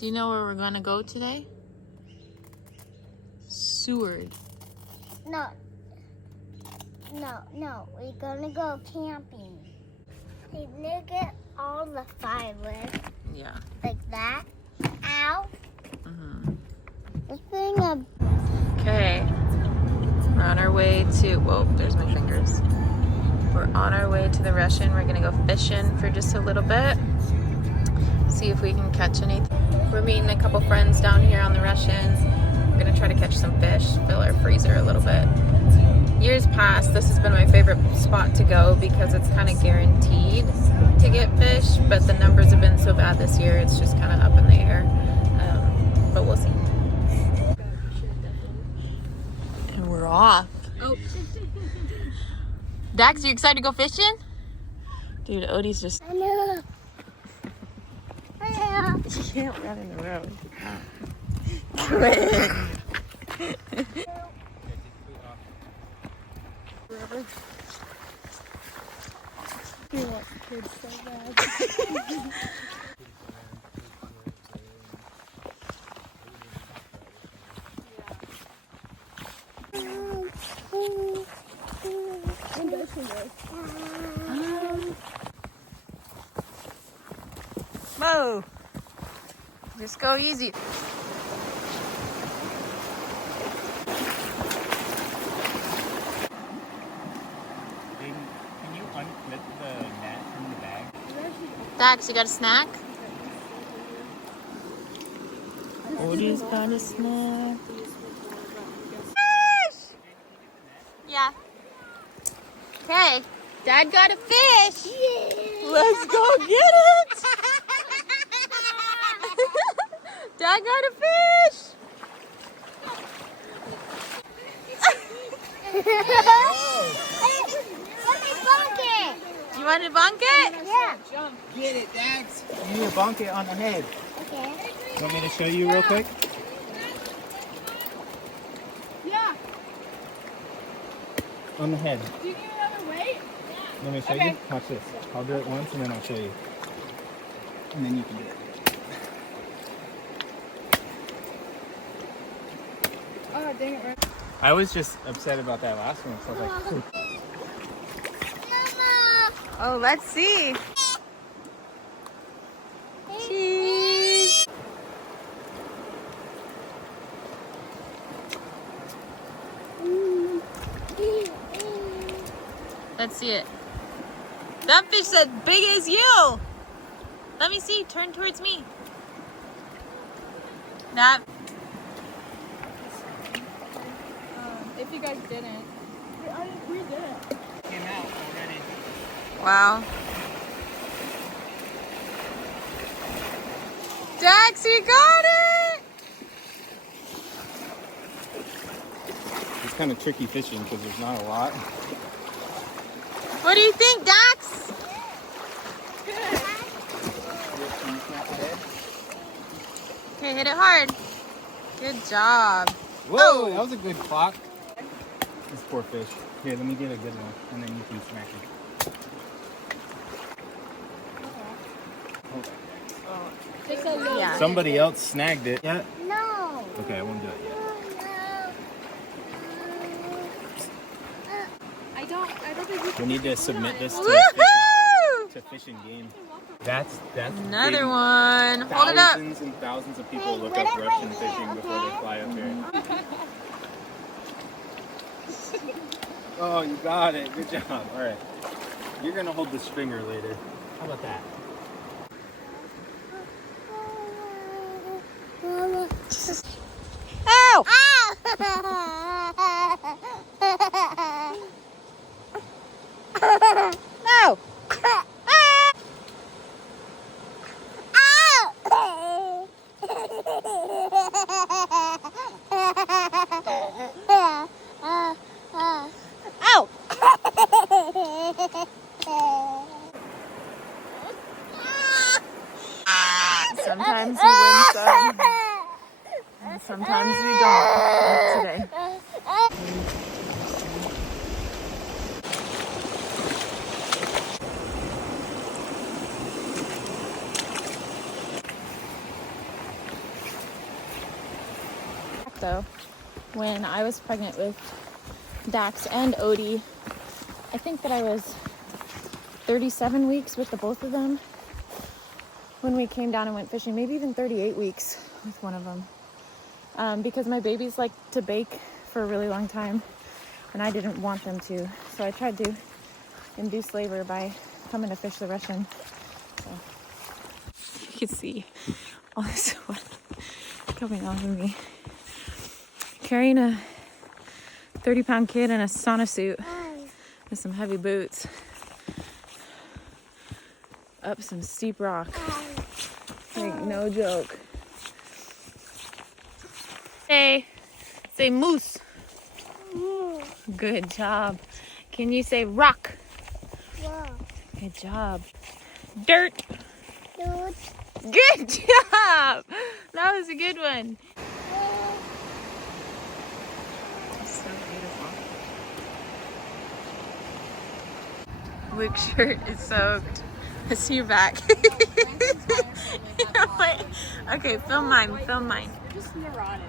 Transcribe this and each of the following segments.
Do you know where we're gonna go today? Seward. No. We're gonna go camping. Hey, look at all the fireworks. Yeah. Like that. Ow. Mm-hmm. Let's bring a... Okay. We're on our way to... Whoa, there's my fingers. We're on our way to the Russian. We're gonna go fishing for just a little bit. See if we can catch anything. We're meeting a couple friends down here on the Russian. We're gonna try to catch some fish, fill our freezer a little bit. Years past, this has been my favorite spot to go because it's kind of guaranteed to get fish, but the numbers have been so bad this year, it's just kind of up in the air. But we'll see. And we're off. Oh. Dax, you excited to go fishing? Dude, Odie's just... I know. You can't run in the road. Quit. He wants kids so bad. Whoa. Just go easy. Can you unclip the net from the bag? Dax, you got a snack? Odie's got a snack. Fish! Yeah. Okay. Dad got a fish. Yeah. Let's go get it. Dad got a fish. You want to bunk it? Yeah. Get it, Dax! You need to bonk it on the head. Okay. You want me to show you real quick? Yeah. On the head. Do you need another weight? Let me show you. Watch this. I'll do it once and then I'll show you. And then you can do it. Oh, dang it, right. I was just upset about that last one, so I was like, "Ooh." Oh, let's see. Cheese. Let's see it. That fish as big as you. Let me see. Turn towards me. That. If you guys didn't. We did it. Came out already. Wow. Dax, you got it! It's kind of tricky fishing because there's not a lot. What do you think, Dax? Okay, hit it hard. Good job. Whoa, Oh. that was a good clock. This poor fish. Here, let me get a good one, and then you can smack it. Just a little. Yeah. Somebody else snagged it. Yeah. No. Okay, I won't do it yet. I don't think you We need to submit this to Woohoo! Fish and Game. That's Another big. one. Hold it up. Thousands and thousands of people look up Russian fishing before they fly up here. Oh, you got it. Good job. All right. You're going to hold the stringer later. How about that? Ow! No! Ow! Sometimes you win some, and sometimes you don't, like today. though. When I was pregnant with Dax and Odie, I think that I was 37 weeks with the both of them when we came down and went fishing, maybe even 38 weeks with one of them. Because my babies like to bake for a really long time and I didn't want them to. So I tried to induce labor by coming to fish the Russian. So you can see all this sweat coming off of me. Carrying a 30-pound kid in a sauna suit with some heavy boots up some steep rock. Like, no joke. Hey, say moose. Good job. Can you say rock? Good job. Dirt. Good job. That was a good one. It's so beautiful. Luke's shirt is soaked. I see your back. Wait. Okay, film mine. Film mine. You're just neurotic.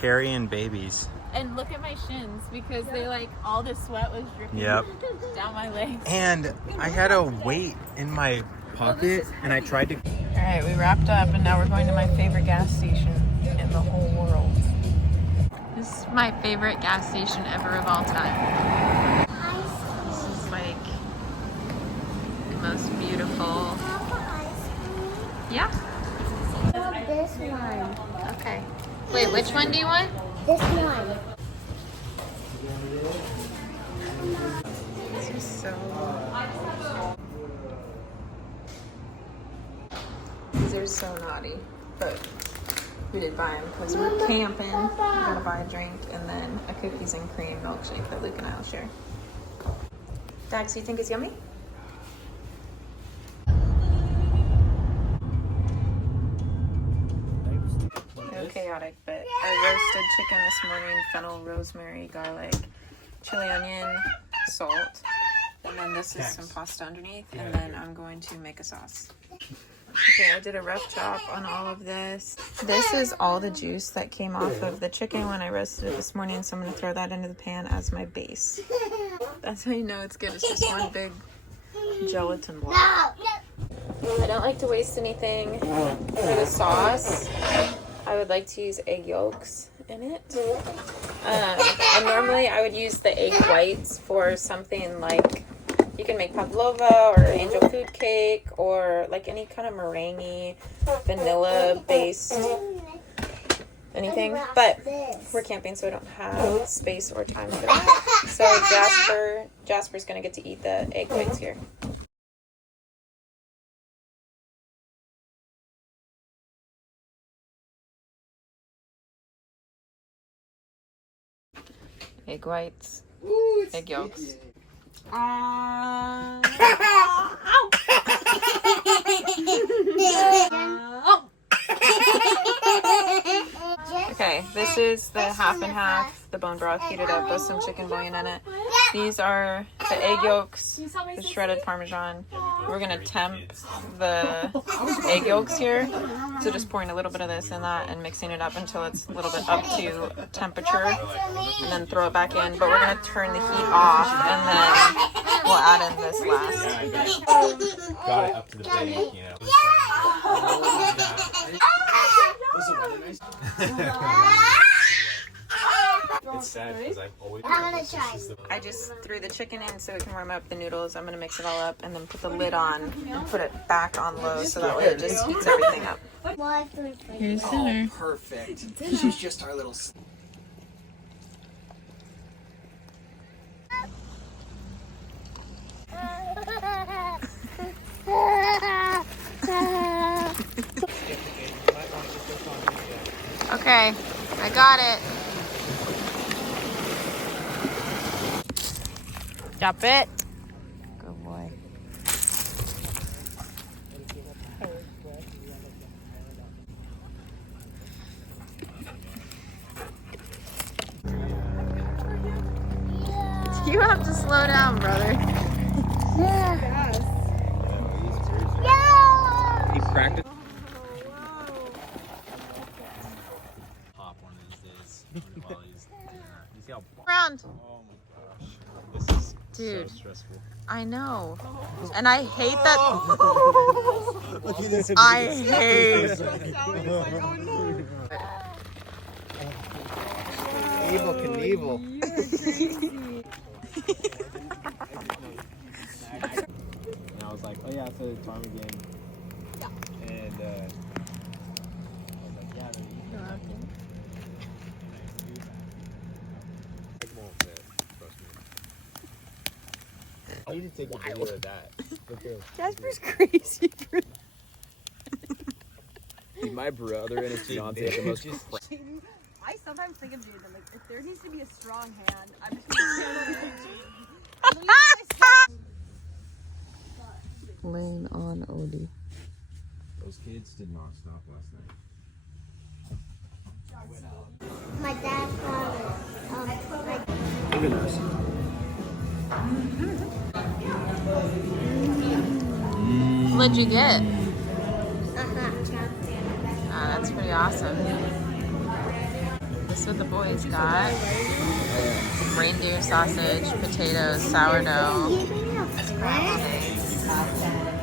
Carrying babies. And look at my shins because they like all the sweat was dripping down my legs. And I had a weight in my pocket and I tried to... All right, we wrapped up and now we're going to my favorite gas station in the whole world. This is my favorite gas station ever of all time. This is like the most beautiful. Yeah. This one. Okay. Wait, which one do you want? This one. This is so... These are so naughty, but we did buy them because we're camping. We're gonna buy a drink and then a cookies and cream milkshake that Luke and I will share. Dax, you think it's yummy? So chaotic, but I roasted chicken this morning, fennel, rosemary, garlic, chili, onion, salt, and then this is some pasta underneath, and then I'm going to make a sauce. Okay, I did a rough chop on all of this. This is all the juice that came off of the chicken when I roasted it this morning, so I'm going to throw that into the pan as my base. That's how you know it's good. It's just one big gelatin block. I don't like to waste anything for the sauce. I would like to use egg yolks in it. And normally I would use the egg whites for something like, you can make pavlova or angel food cake or like any kind of meringue, vanilla based anything. But we're camping, so I don't have space or time for that. So Jasper's gonna get to eat the egg whites here. Egg whites, egg yolks. Okay, this is the half and half, the bone broth heated up with some chicken bouillon in it. These are the egg yolks, the shredded Parmesan. We're gonna temp the egg yolks here. So just pouring a little bit of this in that and mixing it up until it's a little bit up to temperature and then throw it back in. But we're gonna turn the heat off and then we'll add in this last. Got it up to the bank, you know. It's sad because I've always... I'm gonna try. I just threw the chicken in so it can warm up the noodles. I'm gonna mix it all up and then put the lid on and put it back on low so that way it just heats everything up. Here's dinner. Oh, perfect. She's just our little... Okay, I got it. Drop it. Good boy. You have to slow down, brother. He practiced. Dude. So stressful. I know. And I hate that. Look at this. I hate. Evil Knievel. And I was like, oh yeah, it's a ptarmigan. Yeah. And I was like, yeah, they're eating it. It won't fit, trust me. I need to take a video of that. Okay. Jasper's crazy. My brother and his fiance have the most I sometimes think of Jaden, like, if there needs to be a strong hand, I'm just gonna stand over Jaden. Laying on Odie. Those kids did not stop last night. My dad got Look at this. What'd you get? a hot chocolate. Ah, that's pretty awesome. This is what the boys got. Reindeer sausage, potatoes, sourdough, scrambled eggs.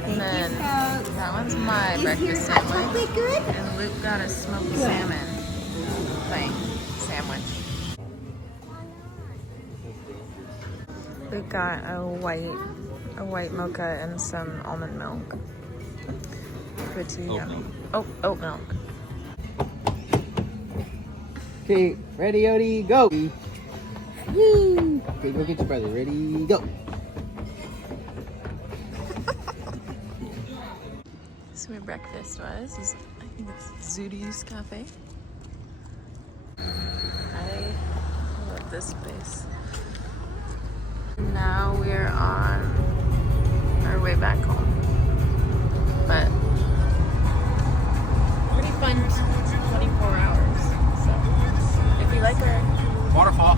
And then that one's my breakfast sandwich. And Luke got a smoked salmon thing sandwich. Luke got a white mocha and some almond milk. Pretty yummy. Oh, oat milk. Okay, ready, Odie, go. Woo. Okay, go get your brother. Ready, go. So where breakfast was is, I think it's Zoody's Cafe. I love this place. Now we're on our way back home. But pretty fun 24 hours. So if you like our Waterfall.